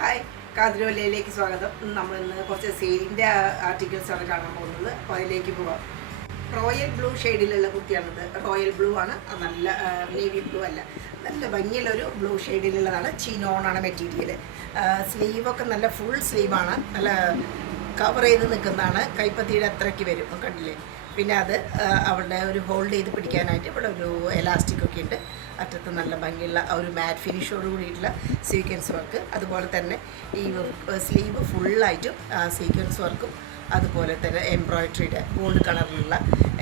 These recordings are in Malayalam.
ഹായ്, കാതിരോലയിലേക്ക് സ്വാഗതം. നമ്മൾ ഇന്ന് കുറച്ച് സെയിലിൻ്റെ ആർട്ടിക്കിൾസാണ് കാണാൻ പോകുന്നത്. അപ്പോൾ അതിലേക്ക് പോവാം. റോയൽ ബ്ലൂ ഷെയ്ഡിലുള്ള കുർത്തിയാണിത്. റോയൽ ബ്ലൂ ആണ്, നല്ല നേവി ബ്ലൂ അല്ല, നല്ല ഭംഗിയുള്ളൊരു ബ്ലൂ ഷെയ്ഡിലുള്ളതാണ്. ചിനോണാണ് മെറ്റീരിയൽ. സ്ലീവൊക്കെ നല്ല ഫുൾ സ്ലീവാണ്, നല്ല കവർ ചെയ്ത് നിൽക്കുന്നതാണ്. കൈപ്പത്തിയുടെ അത്രയ്ക്ക് വരും, കണ്ടില്ലേ. പിന്നെ അത് അവളുടെ ഒരു ഹോൾഡ് ചെയ്ത് പിടിക്കാനായിട്ട് ഇവിടെ ഒരു എലാസ്റ്റിക് ഒക്കെ ഉണ്ട്. അറ്റത്ത് നല്ല ഭംഗിയുള്ള ഒരു മാറ്റ് ഫിനിഷോട് കൂടിയിട്ടുള്ള സീക്വൻസ് വർക്ക്. അതുപോലെ തന്നെ ഈ സ്ലീവ് ഫുള്ളായിട്ടും സീക്വൻസ് വർക്കും അതുപോലെ തന്നെ എംബ്രോയ്ഡറിയുടെ ഗോൾഡ് കളറിലുള്ള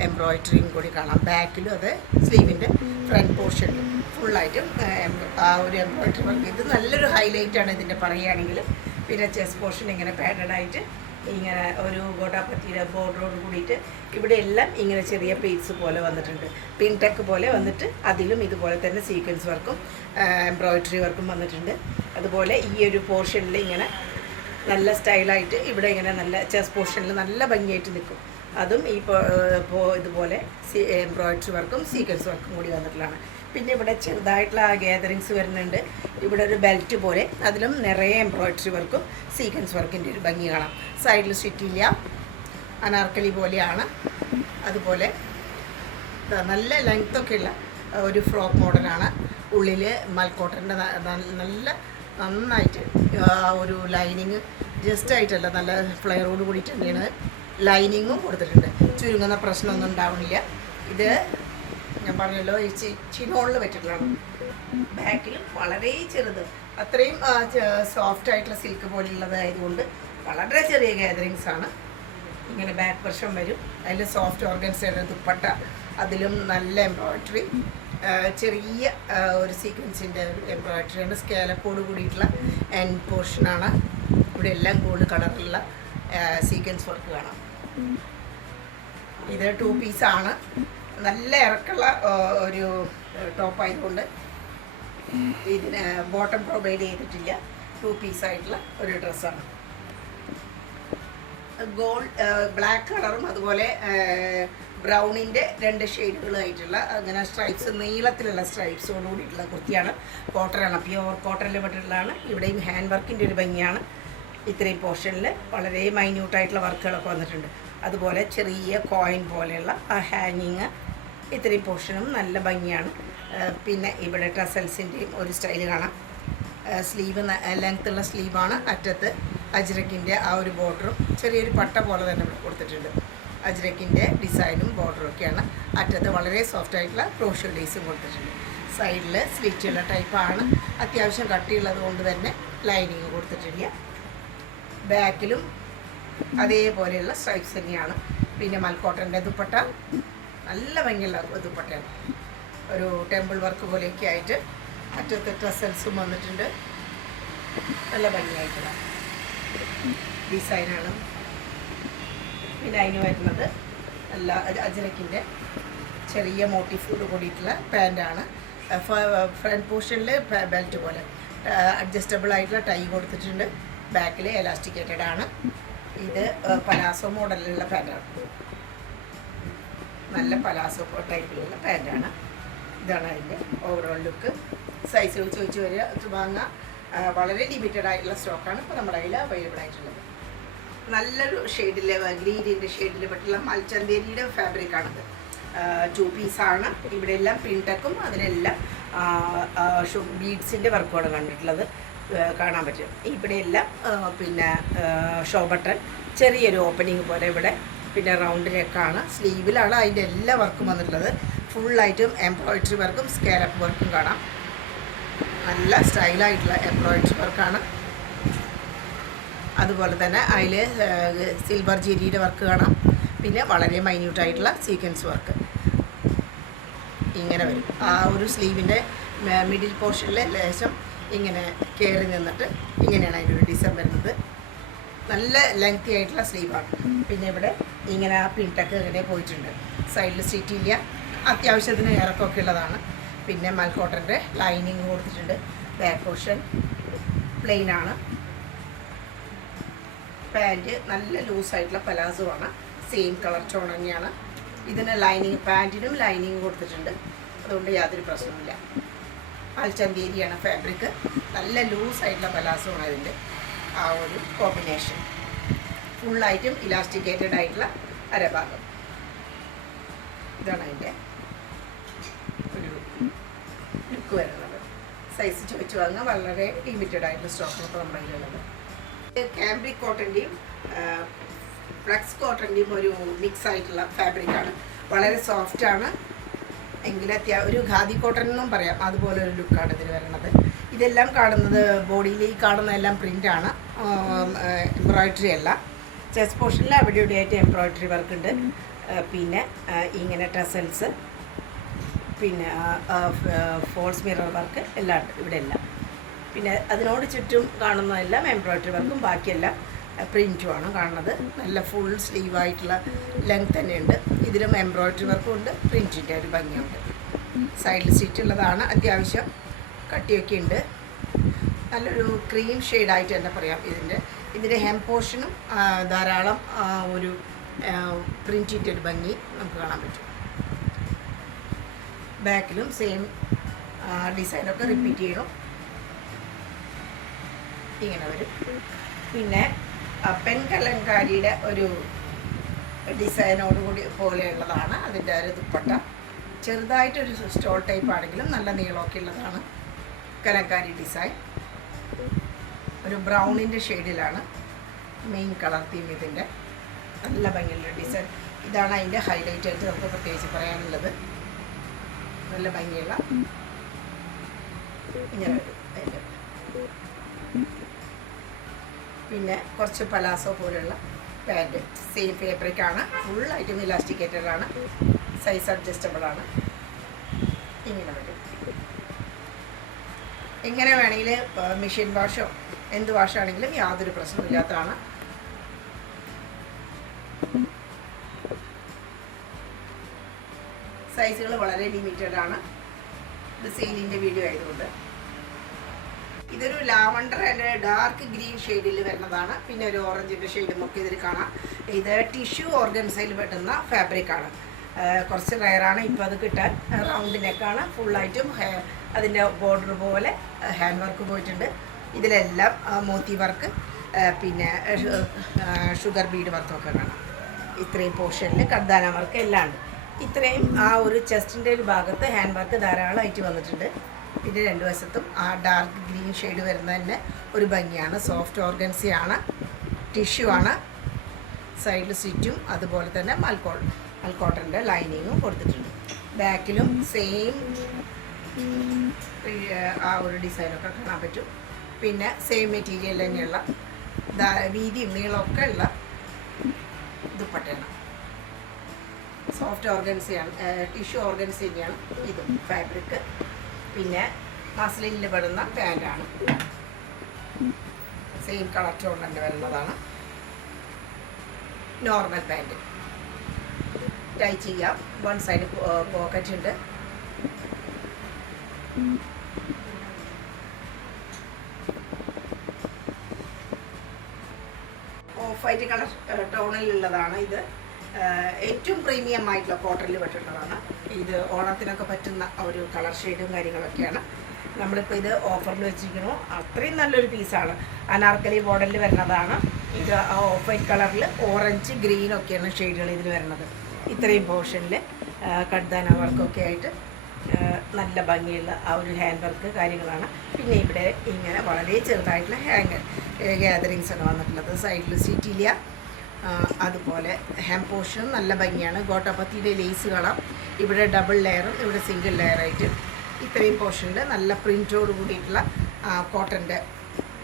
എംബ്രോയ്ഡറിയും കൂടി കാണാം. ബാക്കിലും അത് സ്ലീവിൻ്റെ ഫ്രണ്ട് പോർഷനിലും ഫുള്ളായിട്ടും ആ ഒരു എംബ്രോയ്ഡറി വർക്ക്. ഇത് നല്ലൊരു ഹൈലൈറ്റാണ് ഇതിൻ്റെ പറയുകയാണെങ്കിൽ. പിന്നെ ചെസ്റ്റ് പോർഷൻ ഇങ്ങനെ പാഡഡായിട്ട് ഇങ്ങനെ ഒരു ഗോട്ടാപ്പത്തിയുടെ ബോർഡറോട് കൂടിയിട്ട് ഇവിടെ എല്ലാം ഇങ്ങനെ ചെറിയ പ്ലീറ്റ്സ് പോലെ വന്നിട്ടുണ്ട്. പിൻടെക്ക് പോലെ വന്നിട്ട് അതിലും ഇതുപോലെ തന്നെ സീക്വൻസ് വർക്കും എംബ്രോയ്ഡറി വർക്കും വന്നിട്ടുണ്ട്. അതുപോലെ ഈ ഒരു പോർഷനിൽ ഇങ്ങനെ നല്ല സ്റ്റൈലായിട്ട് ഇവിടെ ഇങ്ങനെ നല്ല ചെസ്റ്റ് പോർഷനിൽ നല്ല ഭംഗിയായിട്ട് നിൽക്കും. അതും ഈ ഇതുപോലെ എംബ്രോയ്ഡറി വർക്കും സീക്വൻസ് വർക്കും കൂടി വന്നിട്ടുള്ളതാണ്. പിന്നെ ഇവിടെ ചെറുതായിട്ടുള്ള ഗാദറിങ്സ് വരുന്നുണ്ട്. ഇവിടെ ഒരു ബെൽറ്റ് പോലെ അതിലും നിറയെ എംബ്രോയ്ഡറി വർക്കും സീക്വൻസ് വർക്കിൻ്റെ ഒരു ഭംഗി കാണാം. സൈഡിൽ സ്റ്റിറ്റില്ല, അനാർക്കലി പോലെയാണ്. അതുപോലെ നല്ല ലെങ്ത്തൊക്കെയുള്ള ഒരു ഫ്രോക്ക് മോഡലാണ്. ഉള്ളിൽ മൽക്കോട്ടൻ്റെ നല്ല നന്നായിട്ട് ഒരു ലൈനിങ് ജസ്റ്റായിട്ടല്ല, നല്ല ഫ്ലെയറോട് കൂടിയിട്ട് തന്നെയാണ് ലൈനിങ്ങും കൊടുത്തിട്ടുണ്ട്. ചുരുങ്ങുന്ന പ്രശ്നമൊന്നും ഉണ്ടാവുന്നില്ല. ഇത് ഞാൻ പറഞ്ഞല്ലോ ഈ ചിനോണിൽ വെച്ചിട്ടുള്ളതാണ്. ബാക്കിലും വളരെ ചെറുത്, അത്രയും സോഫ്റ്റ് ആയിട്ടുള്ള സിൽക്ക് പോലെയുള്ളതായതുകൊണ്ട് വളരെ ചെറിയ ഗാദറിങ്സ് ആണ്. ഇങ്ങനെ ബാക്ക് വശം വരും, അതിൽ സോഫ്റ്റ് ഓർഗൻസയുടെ ദുപ്പട്ട, അതിലും നല്ല എംബ്രോയ്ഡറി, ചെറിയ ഒരു സീക്വൻസിൻ്റെ എംബ്രോയ്ഡറിയാണ്. സ്കാലപ്പോട് കൂടിയിട്ടുള്ള എൻഡ് പോർഷനാണ്. ഇവിടെ എല്ലാം ഗോൾഡ് കളറിലുള്ള സീക്വൻസ് വർക്ക് കാണാം. ഇത് 2 പീസാണ്. നല്ല ഇറക്കുള്ള ഒരു ടോപ്പായതുകൊണ്ട് ഇതിന് ബോട്ടം പ്രൊവൈഡ് ചെയ്തിട്ടില്ല. 2 പീസായിട്ടുള്ള ഒരു ഡ്രസ്സാണ്. ബ്ലാക്ക് കളറും അതുപോലെ ബ്രൗണിൻ്റെ 2 ഷെയ്ഡുകളായിട്ടുള്ള അങ്ങനെ സ്ട്രൈപ്സ്, നീളത്തിലുള്ള സ്ട്രൈപ്സോട് കൂടിയിട്ടുള്ള കുർത്തിയാണ്. കോട്ടനാണ്, പ്യുവർ കോട്ടണിൽ പെട്ടിട്ടുള്ളതാണ്. ഇവിടെയും ഹാൻഡ് വർക്കിൻ്റെ ഒരു ഭംഗിയാണ്. ഇത്രയും പോർഷനിൽ വളരെ മൈന്യൂട്ടായിട്ടുള്ള വർക്കുകളൊക്കെ വന്നിട്ടുണ്ട്. അതുപോലെ ചെറിയ കോയിൻ പോലെയുള്ള ആ ഹാങ്ങിങ്, ഇത്രയും പോർഷനും നല്ല ഭംഗിയാണ്. പിന്നെ ഇവിടെ ടസൽസിൻ്റെയും ഒരു സ്റ്റൈൽ കാണാം. സ്ലീവ് ലെങ്ത്തുള്ള സ്ലീവാണ്. അറ്റത്ത് അജ്രക്കിൻ്റെ ആ ഒരു ബോർഡറും ചെറിയൊരു പട്ട പോലെ തന്നെ ഇവിടെ കൊടുത്തിട്ടുണ്ട്. അജ്രക്കിൻ്റെ ഡിസൈനും ബോർഡറും ഒക്കെയാണ്. അറ്റത്ത് വളരെ സോഫ്റ്റ് ആയിട്ടുള്ള ക്രോഷ്യോ ലേസും കൊടുത്തിട്ടുണ്ട്. സൈഡിൽ സ്ലിറ്റുള്ള ടൈപ്പാണ്. അത്യാവശ്യം കട്ടിയുള്ളത് കൊണ്ട് തന്നെ ലൈനിങ് കൊടുത്തിട്ടില്ല. ബാക്കിലും അതേപോലെയുള്ള സ്ട്രൈപ്സ് തന്നെയാണ്. പിന്നെ മൽക്കോട്ടൻ്റെ ദുപ്പട്ട നല്ല ഭംഗിയുള്ള ദുപ്പട്ടയാണ്. ഒരു ടെമ്പിൾ വർക്ക് പോലെയൊക്കെ ആയിട്ട് അറ്റത്ത് ട്രസൽസും വന്നിട്ടുണ്ട്. നല്ല ഭംഗിയായിട്ടുള്ള ഡിസൈനാണ്. പിന്നെ അതിന് വരുന്നത് നല്ല അജ്രക്കിൻ്റെ ചെറിയ മോട്ടീഫോട് കൂടിയിട്ടുള്ള പാൻറ്റാണ്. ഫ്രണ്ട് പോർഷനിൽ ബെൽറ്റ് പോലെ അഡ്ജസ്റ്റബിൾ ആയിട്ടുള്ള ടൈ കൊടുത്തിട്ടുണ്ട്. ബാക്കിൽ എലാസ്റ്റിക്കേറ്റഡ് ആണ്. ഇത് പലാസോ മോഡലിലുള്ള പാൻറ്റാണ്. നല്ല പലാസോ ടൈപ്പിലുള്ള പാൻറ്റാണ്. ഇതാണ് അതിൻ്റെ ഓവറോൾ ലുക്ക്. സൈസുകൾ ചോദിച്ച് വരിക, വാങ്ങാം. വളരെ ലിമിറ്റഡ് ആയിട്ടുള്ള സ്റ്റോക്കാണ് ഇപ്പോൾ നമ്മുടെ കയ്യിൽ അവൈലബിൾ ആയിട്ടുള്ളത്. നല്ലൊരു ഷെയ്ഡിൽ, ഗ്രീനിൻ്റെ ഷെയ്ഡിൽ പെട്ടുള്ള മൽച്ചന്തേരിയുടെ ഫാബ്രിക്കാണിത്. 2 പീസാണ്. ഇവിടെ എല്ലാം പിൻടെക്കും അതിനെല്ലാം ബീഡ്സിൻ്റെ വർക്കുമാണ് കണ്ടിട്ടുള്ളത്, കാണാൻ പറ്റും. ഇവിടെയെല്ലാം പിന്നെ ഷോ ബട്ടൺ, ചെറിയൊരു ഓപ്പണിങ് പോലെ ഇവിടെ. പിന്നെ റൗണ്ട് നെക്കാണ്. സ്ലീവിലാണ് അതിൻ്റെ എല്ലാ വർക്കും വന്നിട്ടുള്ളത്. ഫുള്ളായിട്ടും എംബ്രോയ്ഡറി വർക്കും സ്കാലപ്പ് വർക്കും കാണാം. നല്ല സ്റ്റൈലായിട്ടുള്ള എംബ്രോയ്ഡറി വർക്കാണ്. അതുപോലെ തന്നെ അതിൽ സിൽവർ ജെരിയുടെ വർക്ക് കാണാം. പിന്നെ വളരെ മൈന്യൂട്ടായിട്ടുള്ള സീക്വൻസ് വർക്ക് ഇങ്ങനെ വരും. ആ ഒരു സ്ലീവിൻ്റെ മിഡിൽ പോർഷനിൽ ലേശം ഇങ്ങനെ കയറി നിന്നിട്ട് ഇങ്ങനെയാണ് അതിൻ്റെ ഒരു ഡിസൈൻ വരുന്നത്. നല്ല ലെങ്തി ആയിട്ടുള്ള സ്ലീവാണ്. പിന്നെ ഇവിടെ ഇങ്ങനെ ആ പിൻടെക്ക് ഇങ്ങനെ പോയിട്ടുണ്ട്. സൈഡിൽ സ്റ്റിറ്റില്ല, അത്യാവശ്യത്തിന് ഇറക്കമൊക്കെ ഉള്ളതാണ്. പിന്നെ മൽക്കോട്ടൻ്റെ ലൈനിങ് കൊടുത്തിട്ടുണ്ട്. ബാക്ക് പോർഷൻ പ്ലെയിൻ ആണ്. പാൻറ്റ് നല്ല ലൂസായിട്ടുള്ള പലാസോ ആണ്. സെയിം കളർ ടോൺ തന്നെയാണ്. ഇതിന് ലൈനിങ്, പാൻറ്റിനും ലൈനിങ് കൊടുത്തിട്ടുണ്ട്. അതുകൊണ്ട് യാതൊരു പ്രശ്നമില്ല. പാൽചന്തേരിയാണ് ഫാബ്രിക്. നല്ല ലൂസായിട്ടുള്ള പലാസമാണ് അതിൻ്റെ ആ ഒരു കോമ്പിനേഷൻ. ഫുള്ളായിട്ടും ഇലാസ്റ്റിക്കേറ്റഡ് ആയിട്ടുള്ള അരഭാഗം. ഇതാണ് അതിൻ്റെ ഒരു ലുക്ക് വരുന്നത്. സൈസ് ചോദിച്ചു വാങ്ങുക. വളരെ ലിമിറ്റഡ് ആയിട്ടുള്ള സ്റ്റോക്കാണ് ഇപ്പോൾ നമ്മുടെ കയ്യിലുള്ളത്. കാംബ്രിക് കോട്ടൻ്റെയും ഫ്ലക്സ് കോട്ടൻ്റെയും ഒരു മിക്സ് ആയിട്ടുള്ള ഫാബ്രിക്കാണ്. വളരെ സോഫ്റ്റാണ് എങ്കിൽ ഒരു ഖാദി കോട്ടൺ എന്നും പറയാം. അതുപോലെ ഒരു ലുക്കാണ് ഇതിൽ വരുന്നത്. ഇതെല്ലാം കാണുന്നത് ബോഡിയിൽ ഈ കാണുന്നതെല്ലാം പ്രിൻ്റാണ്, എംബ്രോയ്ഡറി അല്ല. ചെസ്റ്റ് പോർഷനിൽ അവിടെ ഇവിടെയായിട്ട് എംബ്രോയ്ഡറി വർക്ക് ഉണ്ട്. പിന്നെ ഇങ്ങനെ ടസൽസ്, പിന്നെ ഫോൾസ് മിറർ വർക്ക് എല്ലാം ഉണ്ട് ഇവിടെ എല്ലാം. പിന്നെ അതിനോട് ചുറ്റും കാണുന്നതെല്ലാം എംബ്രോയ്ഡറി വർക്കും ബാക്കിയെല്ലാം പ്രിൻറ്റുമാണ് കാണുന്നത്. നല്ല ഫുൾ സ്ലീവായിട്ടുള്ള ലെങ്ത് തന്നെയുണ്ട്. ഇതിലും എംബ്രോയ്ഡറി വർക്കും ഉണ്ട്, പ്രിൻറ്റിൻ്റെ ഒരു ഭംഗിയുണ്ട്. സൈഡിൽ സീറ്റ് ഉള്ളതാണ്. അത്യാവശ്യം കട്ടിയൊക്കെ ഉണ്ട്. നല്ലൊരു ക്രീം ഷെയ്ഡായിട്ട് തന്നെ പറയാം. ഇതിൻ്റെ ഹെം പോർഷനും ധാരാളം ഒരു പ്രിൻറ്റിൻ്റെ ഒരു ഭംഗി നമുക്ക് കാണാൻ പറ്റും. ബാക്കിലും സെയിം ഡിസൈനൊക്കെ റിപ്പീറ്റ് ചെയ്യണം. ഇങ്ങനെ വരും. പിന്നെ പെൻ കലങ്കാരിയുടെ ഒരു ഡിസൈനോടുകൂടി പോലെയുള്ളതാണ് അതിൻ്റെ ഒരു ദുപ്പട്ട. ചെറുതായിട്ടൊരു സ്റ്റോൾ ടൈപ്പ് ആണെങ്കിലും നല്ല നീളമൊക്കെ ഉള്ളതാണ് കലങ്കാരി ഡിസൈൻ. ഒരു ബ്രൗണിൻ്റെ ഷെയ്ഡിലാണ് മെയിൻ കളർ തീം. ഇതിൻ്റെ നല്ല ഭംഗിയുള്ള ഡിസൈൻ. ഇതാണ് അതിൻ്റെ ഹൈലൈറ്റ് ആയിട്ട് നമുക്ക് പ്രത്യേകിച്ച് പറയാനുള്ളത്. നല്ല ഭംഗിയുള്ള ഇങ്ങനെ വരും അതിൻ്റെ. പിന്നെ കുറച്ച് പലാസോ പോലെയുള്ള പാൻറ്റ്. സെയിം ഫാബ്രിക്കാണ്. ഫുള്ളായിട്ടും ഇലാസ്റ്റിക്കേറ്റഡ് ആണ്. സൈസ് അഡ്ജസ്റ്റബിൾ ആണ്. ഇങ്ങനെ വരും. എങ്ങനെ വേണമെങ്കിൽ മെഷീൻ വാഷോ എന്ത് വാഷാണെങ്കിലും യാതൊരു പ്രശ്നമില്ലാത്തതാണ്. സൈസുകൾ വളരെ ലിമിറ്റഡ് ആണ്. ഇത് സെയിലിൻ്റെ വീഡിയോ ആയതുകൊണ്ട്. ഇതൊരു ലാവണ്ടർ ആൻഡ് ഡാർക്ക് ഗ്രീൻ ഷെയ്ഡിൽ വരുന്നതാണ്. പിന്നെ ഒരു ഓറഞ്ചിൻ്റെ ഷെയ്ഡും ഒക്കെ ഇതിൽ കാണാം. ഇത് ടിഷ്യൂ ഓർഗൻസയിൽ പെട്ടുന്ന ഫാബ്രിക്കാണ്. കുറച്ച് റയറാണ് ഇപ്പോൾ അത് കിട്ടാൻ. റൗണ്ട് നെക്കാണ്. ഫുള്ളായിട്ടും അതിൻ്റെ ബോർഡർ പോലെ ഹാൻഡ് വർക്ക് പോയിട്ടുണ്ട്. ഇതിലെല്ലാം മോത്തി വർക്ക്, പിന്നെ ഷുഗർ ബീഡ് വർക്കൊക്കെ കാണാം. ഇത്രയും പോർഷനിൽ കർദാന വർക്ക് എല്ലാം ഉണ്ട്. ഇത്രയും ആ ഒരു ചെസ്റ്റിൻ്റെ ഒരു ഭാഗത്ത് ഹാൻഡ് വർക്ക് ധാരാളമായിട്ട് വന്നിട്ടുണ്ട്. ഇതിൻ്റെ രണ്ട് വശത്തും ആ ഡാർക്ക് ഗ്രീൻ ഷെയ്ഡ് വരുന്നതിന് ഒരു ഭംഗിയാണ്. സോഫ്റ്റ് ഓർഗൻസിയാണ്, ടിഷ്യൂ ആണ്. സൈഡിൽ സ്റ്റിച്ചും അതുപോലെ തന്നെ മൽക്കോട്ടൻ്റെ ലൈനിങ്ങും കൊടുത്തിട്ടുണ്ട്. ബാക്കിലും സെയിം ആ ഒരു ഡിസൈനൊക്കെ കാണാൻ പറ്റും. പിന്നെ സെയിം മെറ്റീരിയൽ തന്നെയുള്ള വീതിയും നീളമൊക്കെ ഉള്ള ദുപ്പട്ടയാണ്. സോഫ്റ്റ് ഓർഗൻസിയാണ്, ടിഷ്യൂ ഓർഗൻസി തന്നെയാണ് ഇതും ഫാബ്രിക്. പിന്നെ മസ്ലിനിൽ പെടുന്ന പാൻറ്റാണ്. സെയിം കളർ ടോൺ തന്നെ വരുന്നതാണ്. Normal pant. ടൈ ചെയ്യാം. വൺ സൈഡ് പോക്കറ്റ് ഉണ്ട്. ഓഫ് വൈറ്റ് കളർ ടോണിലുള്ളതാണ് ഇത്. ഏറ്റവും പ്രീമിയം ആയിട്ടുള്ള കോട്ടണിൽ പെട്ടിട്ടുള്ളതാണ് ഇത്. ഓണത്തിനൊക്കെ പറ്റുന്ന ഒരു കളർ ഷെയ്ഡും കാര്യങ്ങളൊക്കെയാണ്. നമ്മളിപ്പോൾ ഇത് ഓഫറിൽ വെച്ചിരിക്കുന്നു. അത്രയും നല്ലൊരു പീസാണ്. അനാർക്കലി മോഡലിൽ വരുന്നതാണ് ഇത്. ഓഫ് വൈറ്റ് കളറിൽ ഓറഞ്ച് ഗ്രീനൊക്കെയാണ് ഷെയ്ഡുകൾ ഇതിൽ വരുന്നത്. ഇത്രയും പോർഷനിൽ കട്ദാന വർക്കൊക്കെ ആയിട്ട് നല്ല ഭംഗിയുള്ള ആ ഒരു ഹാൻഡ് വർക്ക് കാര്യങ്ങളാണ്. പിന്നെ ഇവിടെ ഇങ്ങനെ വളരെ ചെറുതായിട്ടുള്ള ഗ്യാതറിങ്സ് ആണ് വന്നിട്ടുള്ളത്. സൈഡിൽ സീറ്റില്ല. അതുപോലെ ഹാം പോർഷനും നല്ല ഭംഗിയാണ്. ഗോട്ടാപത്തിയുടെ ലേസ് കാണാം. ഇവിടെ ഡബിൾ ലെയറും ഇവിടെ സിംഗിൾ ലെയറായിട്ട് ഇത്രയും പോർഷനിൽ നല്ല പ്രിൻറ്റോട് കൂടിയിട്ടുള്ള കോട്ടൻ്റെ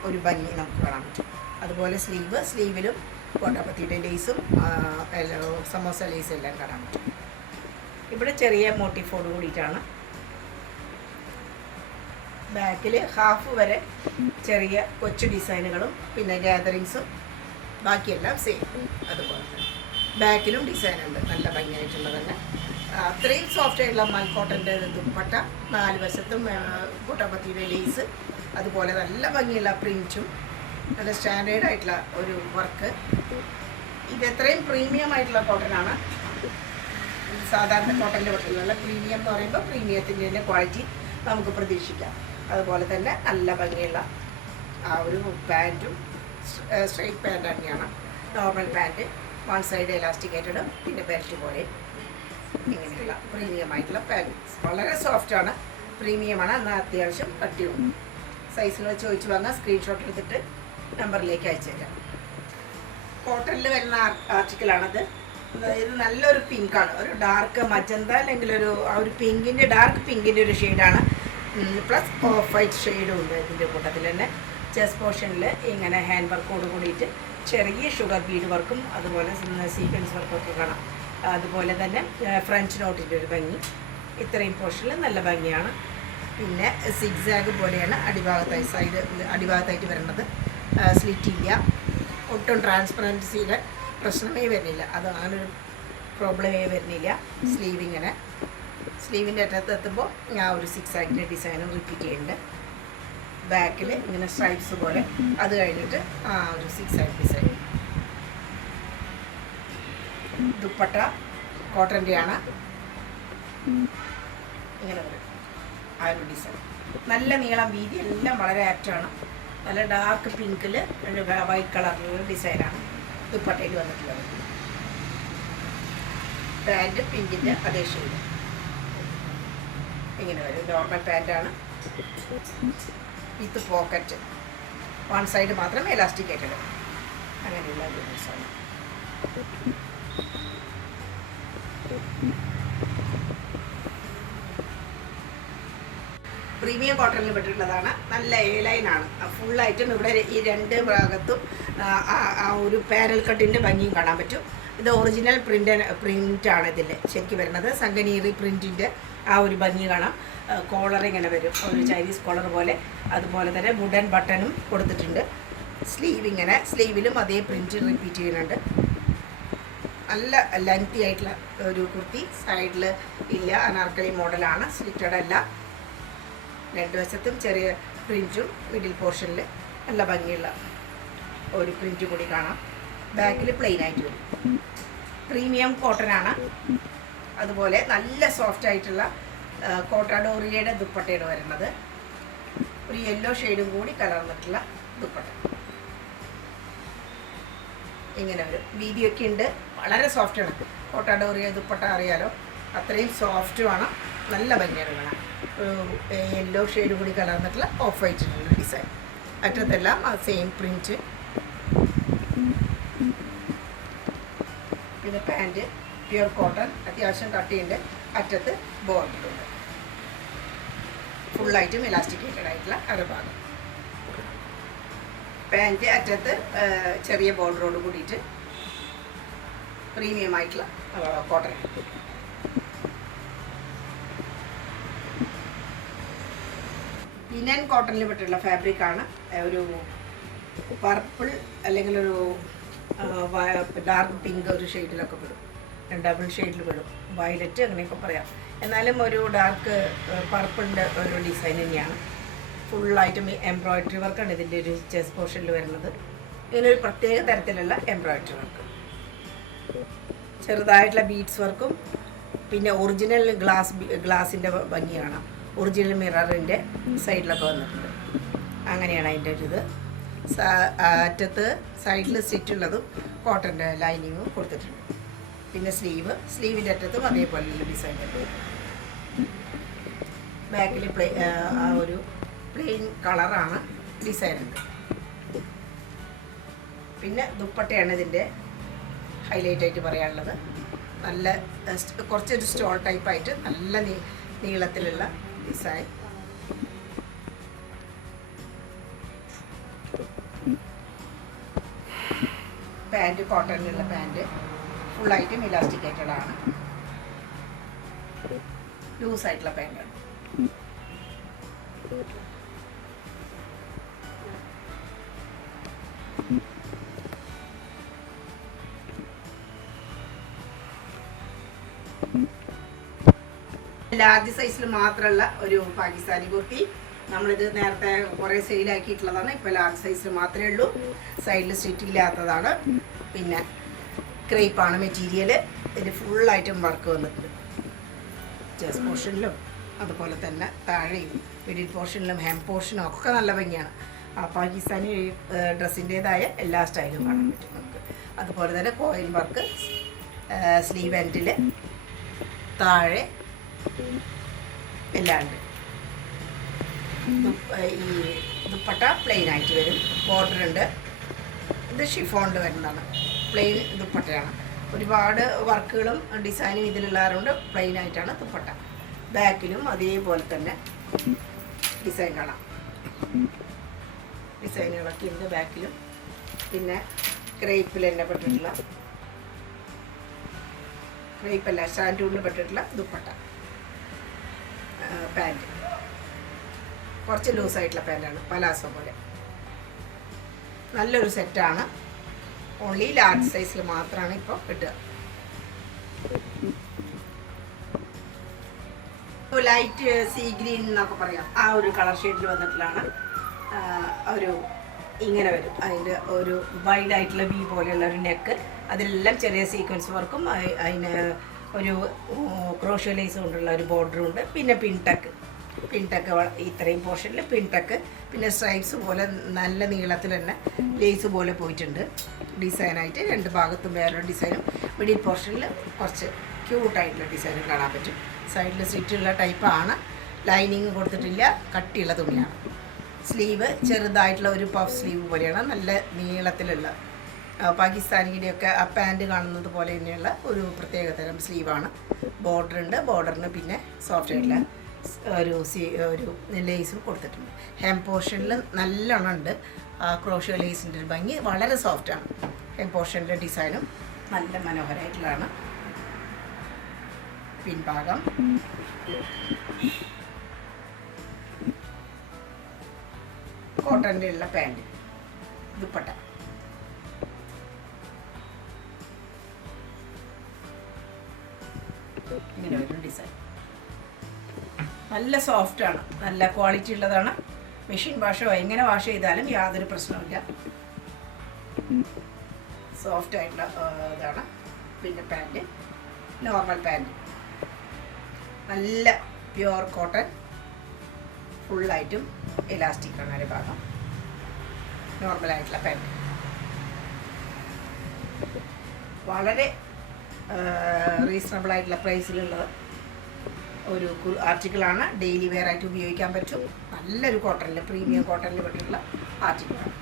ഒരു ഭംഗി നമുക്ക് കാണാൻ പറ്റും. അതുപോലെ സ്ലീവിലും ഗോട്ടാപത്തിയുടെ ലേസും സമോസ ലേസും എല്ലാം കാണാൻ പറ്റും. ഇവിടെ ചെറിയ മോട്ടിഫോട് കൂടിയിട്ടാണ്. ബാക്കിൽ ഹാഫ് വരെ ചെറിയ കൊച്ചു ഡിസൈനുകളും പിന്നെ ഗ്യാതറിങ്സും ബാക്കിയെല്ലാം സെയിം. അതുപോലെ ബാക്കിലും ഡിസൈൻ ഉണ്ട് നല്ല ഭംഗിയായിട്ടുള്ളത് തന്നെ. അത്രയും സോഫ്റ്റ് ആയിട്ടുള്ള മൽക്കോട്ടൻ്റെ ദുപ്പട്ട, 4 വശത്തും ഗോട്ടാപത്തിയുടെ ലേസ്, അതുപോലെ നല്ല ഭംഗിയുള്ള പ്രിൻറ്റും നല്ല സ്റ്റാൻഡേർഡ് ആയിട്ടുള്ള ഒരു വർക്ക്. ഇത് എത്രയും പ്രീമിയം ആയിട്ടുള്ള കോട്ടനാണ്. സാധാരണ കോട്ടൻ്റെ പട്ടിലുള്ള പ്രീമിയം എന്ന് പറയുമ്പോൾ പ്രീമിയത്തിൻ്റെ ക്വാളിറ്റി നമുക്ക് പ്രതീക്ഷിക്കാം. അതുപോലെ തന്നെ നല്ല ഭംഗിയുള്ള ആ ഒരു പാൻറ്റും സ്ട്രെയിറ്റ് പാൻറ് തന്നെയാണ്. നോർമൽ പാൻറ്റ്, വൺ സൈഡ് എലാസ്റ്റിക്കേറ്റഡ്, പിന്നെ ബെൽറ്റ് പോലെ ഇങ്ങനെയുള്ള പ്രീമിയമായിട്ടുള്ള പാൻറ്. വളരെ സോഫ്റ്റാണ്, പ്രീമിയമാണ്, എന്നാൽ അത്യാവശ്യം കട്ടിയും. സൈസുകൾ ചോദിച്ച് വാങ്ങാൻ സ്ക്രീൻഷോട്ട് എടുത്തിട്ട് നമ്പറിലേക്ക് അയച്ചു തരാം. കോട്ടണിൽ വരുന്ന ആർട്ടിക്കിളാണത്. ഇത് നല്ലൊരു പിങ്കാണ്, ഒരു ഡാർക്ക് മജന്ത അല്ലെങ്കിൽ ആ ഒരു പിങ്കിൻ്റെ ഡാർക്ക് പിങ്കിൻ്റെ ഒരു ഷെയ്ഡാണ്. പ്ലസ് ഓഫ് വൈറ്റ് ഷെയ്ഡും ഉണ്ട് ഇതിൻ്റെ കൂട്ടത്തിൽ തന്നെ. ചെസ്റ്റ് പോർഷനിൽ ഇങ്ങനെ ഹാൻഡ് വർക്കോട് കൂടിയിട്ട് ചെറിയ ഷുഗർ ബീഡ് വർക്കും അതുപോലെ സീക്വൻസ് വർക്കൊക്കെ കാണാം. അതുപോലെ തന്നെ ഫ്രഞ്ച് നോട്ടിൻ്റെ ഒരു ഭംഗി. ഇത്രയും പോർഷനിൽ നല്ല ഭംഗിയാണ്. പിന്നെ സിഗ്സാഗ് പോലെയാണ് അടിഭാഗത്തായിട്ട് വരേണ്ടത്. സ്ലിറ്റ് ഇല്ല, ഒട്ടും ട്രാൻസ്പെറൻസിയുടെ പ്രശ്നമേ വരുന്നില്ല, അത് അങ്ങനൊരു പ്രോബ്ലമേ വരുന്നില്ല. സ്ലീവിൻ്റെ അറ്റത്ത് എത്തുമ്പോൾ ഞാൻ ഒരു സിക്സാഗിൻ്റെ ഡിസൈനും റിപ്പീറ്റ് ചെയ്യുന്നുണ്ട്. ബാക്കിൽ ഇങ്ങനെ സ്ട്രൈപ്സ് പോലെ, അത് കഴിഞ്ഞിട്ട് ഒരു സിക്സാഗ് ഡിസൈൻ. ദുപ്പട്ട കോട്ടൻ്റെയാണ്, ഇങ്ങനെ വരും ആ ഒരു ഡിസൈൻ. നല്ല നീളം, വീതി എല്ലാം വളരെ ആപ്റ്റാണ്. നല്ല ഡാർക്ക് പിങ്കിൽ വൈറ്റ് കളറിലുള്ള ഡിസൈനാണ് ദുപ്പട്ടയിൽ വന്നിട്ടുള്ളത്. പാൻറ്റ് പിങ്കിൻ്റെ അതേ ഷെയ്ഡ് ഇങ്ങനെ വരും. നോർമൽ പാൻറ്റാണ് വിത്ത് പോക്കറ്റ്, വൺ സൈഡ് മാത്രം എലാസ്റ്റിക്കേറ്റഡ്, അങ്ങനെയുള്ള യൂണിഫോമാണ്. പ്രീമിയം കോട്ടണിൽ പെട്ടിട്ടുള്ളതാണ്. നല്ല എലൈനാണ്, ഫുള്ളായിട്ടും ഇവിടെ ഈ രണ്ട് ഭാഗത്തും ആ ഒരു പാരൽ കട്ടിൻ്റെ ഭംഗിയും കാണാൻ പറ്റും. ഇത് ഒറിജിനൽ പ്രിൻ്റാണ് ഇതിൽ ശരിക്കും വരുന്നത്. സംഗനീറി പ്രിൻറ്റിൻ്റെ ആ ഒരു ഭംഗി കാണാം. കോളർ ഇങ്ങനെ വരും, ഒരു ചൈനീസ് കോളർ പോലെ. അതുപോലെ തന്നെ വുഡൻ ബട്ടണും കൊടുത്തിട്ടുണ്ട്. സ്ലീവിലും അതേ പ്രിൻറ്റ് റിപ്പീറ്റ് ചെയ്യുന്നുണ്ട്. നല്ല ലെങ്തി ആയിട്ടുള്ള ഒരു കുർത്തി. സൈഡിൽ ഇല്ല, അനാർക്കലി മോഡലാണ്, സ്ലിറ്റഡ് അല്ല. രണ്ട് വശത്തും ചെറിയ പ്രിൻറ്റും, മിഡിൽ പോർഷനിൽ നല്ല ഭംഗിയുള്ള ഒരു പ്രിൻറ്റ് കൂടി കാണാം. ബാക്കിൽ പ്ലെയിൻ ആയിട്ട് വരും. പ്രീമിയം കോട്ടനാണ്. അതുപോലെ നല്ല സോഫ്റ്റ് ആയിട്ടുള്ള കോട്ടാഡോറിയയുടെ ദുപ്പട്ടയാണ് വരുന്നത്. ഒരു യെല്ലോ ഷെയ്ഡും കൂടി കലർന്നിട്ടുള്ള ദുപ്പട്ട ഇങ്ങനെ വരും. വീതിയൊക്കെ ഉണ്ട്, വളരെ സോഫ്റ്റാണ്. കോട്ടാഡോറിയ ദുപ്പട്ട അറിയാലോ, അത്രയും സോഫ്റ്റുമാണ്, നല്ല ഭംഗിയാണ് കാണാൻ. യെല്ലോ ഷെയ്ഡ് കൂടി കലർന്നിട്ടുള്ള ഓഫ് വൈറ്റിലുള്ള ഡിസൈൻ. അറ്റത്തെല്ലാം ആ സെയിം പ്രിൻറ്റ്. പിന്നെ പാൻറ്റ് പ്യുർ കോട്ടൺ, അത്യാവശ്യം കട്ടിയുണ്ട്. അറ്റത്ത് ബോർഡറുണ്ട്. ഫുള്ളായിട്ടും ഇലാസ്റ്റിക്കേറ്റഡ് ആയിട്ടുള്ള അരഭാഗം. പാൻറ്റ് അറ്റത്ത് ചെറിയ ബോർഡറോട് കൂടിയിട്ട് പ്രീമിയം ആയിട്ടുള്ള കോട്ടൺ. ലിനൻ കോട്ടണിൽ പെട്ടുള്ള ഫാബ്രിക്കാണ്. ഒരു പർപ്പിൾ അല്ലെങ്കിൽ ഒരു ഡാർക്ക് പിങ്ക് ഒരു ഷെയ്ഡിലൊക്കെ പെടും, ഡബിൾ ഷെയ്ഡിൽ പെടും, വയലറ്റ് അങ്ങനെയൊക്കെ പറയാം. എന്നാലും ഒരു ഡാർക്ക് പർപ്പിളിൻ്റെ ഒരു ഡിസൈൻ തന്നെയാണ്. ഫുള്ളായിട്ടും എംബ്രോയിഡറി വർക്കാണ് ഇതിൻ്റെ ഒരു ചെസ്റ്റ് പോർഷനിൽ വരുന്നത്. ഇതിനൊരു പ്രത്യേക തരത്തിലുള്ള എംബ്രോയിഡറി വർക്ക്, ചെറുതായിട്ടുള്ള ബീഡ്സ് വർക്കും. പിന്നെ ഒറിജിനൽ ഗ്ലാസിൻ്റെ ഭംഗി കാണാം. ഒറിജിനൽ മിററിൻ്റെ സൈഡിലൊക്കെ വന്നിട്ടുണ്ട്. അങ്ങനെയാണ് അതിൻ്റെ ഒരു ഇത്. അറ്റത്ത് സൈഡിൽ സ്റ്റിച്ചുള്ളതും കോട്ടൻ്റെ ലൈനിങ്ങും കൊടുത്തിട്ടുണ്ട്. പിന്നെ സ്ലീവിൻ്റെ അറ്റത്തും അതേപോലെയുള്ള ഡിസൈൻ ഉണ്ട്. ബാക്കിൽ ആ ഒരു പ്ലെയിൻ കളറാണ് ഡിസൈൻ ഉണ്ട്. പിന്നെ ദുപ്പട്ടയാണ് ഇതിൻ്റെ ഹൈലൈറ്റ് ആയിട്ട് പറയാനുള്ളത്. നല്ല കുറച്ചൊരു സ്റ്റോൾ ടൈപ്പായിട്ട് നല്ല നീളത്തിലുള്ള ഡിസൈൻ. പാൻറ്റ് കോട്ടണിലുള്ള പാൻറ്റ് ഫുള്ളായിട്ടും ഇലാസ്റ്റിക്കേറ്റഡ് ആണ്. ലൂസായിട്ടുള്ള പാൻറ്റാണ്. ലാർജ് സൈസിൽ മാത്രമുള്ള ഒരു പാകിസ്ഥാനി കുർത്തി. നമ്മളിത് നേരത്തെ കുറേ സെയിലാക്കിയിട്ടുള്ളതാണ്. ഇപ്പോൾ ലാർജ് സൈസിൽ മാത്രമേ ഉള്ളൂ. സൈഡിൽ സ്റ്റിച്ച് ഇല്ലാത്തതാണ്. പിന്നെ ക്രേപ്പാണ് മെറ്റീരിയൽ. ഇതിന് ഫുള്ളായിട്ടും വർക്ക് വന്നിട്ടുണ്ട്. ചെസ്റ്റ് പോർഷനിലും അതുപോലെ തന്നെ താഴെയും മിഡിൽ പോർഷനിലും ഹെം പോർഷനും ഒക്കെ നല്ല ഭംഗിയാണ്. പാകിസ്ഥാനി ഡ്രസ്സിൻ്റേതായ എല്ലാ സ്റ്റൈലും കാണാൻ പറ്റും നമുക്ക്. അതുപോലെ തന്നെ കോയിൻ വർക്ക് സ്ലീവ് എൻഡിൽ താഴെ എല്ലാം ഉണ്ട്. ഈ ദുപ്പട്ട പ്ലെയിൻ ആയിട്ട് വരും, ബോർഡർ ഉണ്ട്. ഇത് ഷിഫോണിൽ വരുന്നതാണ്, പ്ലെയിൻ ദുപ്പട്ടയാണ്. ഒരുപാട് വർക്കുകളും ഡിസൈനും ഇതിലുള്ളതുകൊണ്ട് പ്ലെയിൻ ആയിട്ടാണ് ദുപ്പട്ട. ബാക്കിലും അതേപോലെ തന്നെ ഡിസൈൻ കാണാം, ഡിസൈനുകളൊക്കെ ഉണ്ട് ബാക്കിലും. പിന്നെ ക്രേപ്പിൽ തന്നെ പെട്ടിട്ടുള്ള, ക്രേപ്പല്ല ഷാൻറ്റൂണിൽ പെട്ടിട്ടുള്ള ദുപ്പട്ട. പാൻറ്റ് കുറച്ച് ലൂസായിട്ടുള്ള പാൻറ്റാണ്, പലാസോ പോലെ. നല്ലൊരു സെറ്റാണ്. ഓൺലി ലാർജ് സൈസിൽ മാത്രമാണ് ഇപ്പോൾ കിട്ടുക. ലൈറ്റ് സീ ഗ്രീൻ എന്നൊക്കെ പറയാം, ആ ഒരു കളർ ഷെയ്ഡിൽ വന്നിട്ടുള്ളതാണ്. ഒരു ഇങ്ങനെ വരും, അതിൻ്റെ ഒരു വൈഡായിട്ടുള്ള വി പോലെയുള്ള ഒരു നെക്ക്, അതിലെല്ലാം ചെറിയ സീക്വൻസ് വർക്കും അതിന് ഒരു ക്രോഷ്യോ ലേസ് കൊണ്ടുള്ള ഒരു ബോർഡറും ഉണ്ട്. പിന്നെ പിൻടക്ക് ഇത്രയും പോർഷനിൽ പിൻടക്ക്, പിന്നെ സ്ട്രൈപ്സ് പോലെ നല്ല നീളത്തിൽ തന്നെ ലേസ് പോലെ പോയിട്ടുണ്ട് ഡിസൈനായിട്ട്. രണ്ട് ഭാഗത്തും വേറൊരു ഡിസൈനും, മിഡിൽ പോർഷനിൽ കുറച്ച് ക്യൂട്ടായിട്ടുള്ള ഡിസൈനും കാണാൻ പറ്റും. സൈഡിൽ സ്ലിറ്റുള്ള ടൈപ്പാണ്, ലൈനിങ് കൊടുത്തിട്ടില്ല, കട്ടിയുള്ള തുണിയാണ്. സ്ലീവ് ചെറുതായിട്ടുള്ള ഒരു പഫ് സ്ലീവ് പോലെയാണ്, നല്ല നീളത്തിലുള്ള പാകിസ്ഥാനിയുടെയൊക്കെ ആ പാൻറ്റ് കാണുന്നത് പോലെ തന്നെയുള്ള ഒരു പ്രത്യേക തരം സ്ലീവാണ്. ബോർഡർ ഉണ്ട്, ബോർഡറിന് പിന്നെ സോഫ്റ്റ് ആയിട്ടുള്ള ഒരു ലേസും കൊടുത്തിട്ടുണ്ട്. ഹെം പോർഷനിൽ നല്ലോണം ഉണ്ട്. ക്രോഷ്യോ ലേസിൻ്റെ ഒരു ഭംഗി വളരെ സോഫ്റ്റാണ്. ഹെം പോർഷനിലെ ഡിസൈനും നല്ല മനോഹരമായിട്ടുള്ളതാണ്. പിൻഭാഗം കോട്ടൻ്റെ ഉള്ള പാൻറ്റ്, ദുപ്പട്ട. ഇങ്ങനെ ഒരു ഡിസൈൻ നല്ല സോഫ്റ്റാണ്, നല്ല ക്വാളിറ്റി ഉള്ളതാണ്. മെഷീൻ വാഷോ എങ്ങനെ വാഷ് ചെയ്താലും യാതൊരു പ്രശ്നവുമില്ല, സോഫ്റ്റ് ആയിട്ടുള്ള ഇതാണ്. പിന്നെ പാൻറ്റ് നോർമൽ പാൻറ്റ്, നല്ല പ്യുവർ കോട്ടൺ, ഫുള്ളായിട്ടും ഇലാസ്റ്റിക്കാണ് ഒരു ഭാഗം. നോർമലായിട്ടുള്ള പാൻറ്റ് വളരെ റീസണബിൾ ആയിട്ടുള്ള പ്രൈസിലുള്ളത് ഒരു ആർട്ടിക്കിളാണ്. ഡെയിലി വെയർ ആയിട്ട് ഉപയോഗിക്കാൻ പറ്റും. നല്ലൊരു കോട്ടണിൽ, പ്രീമിയം കോട്ടണിൽ പെട്ടിട്ടുള്ള ആർട്ടിക്കിളാണ്.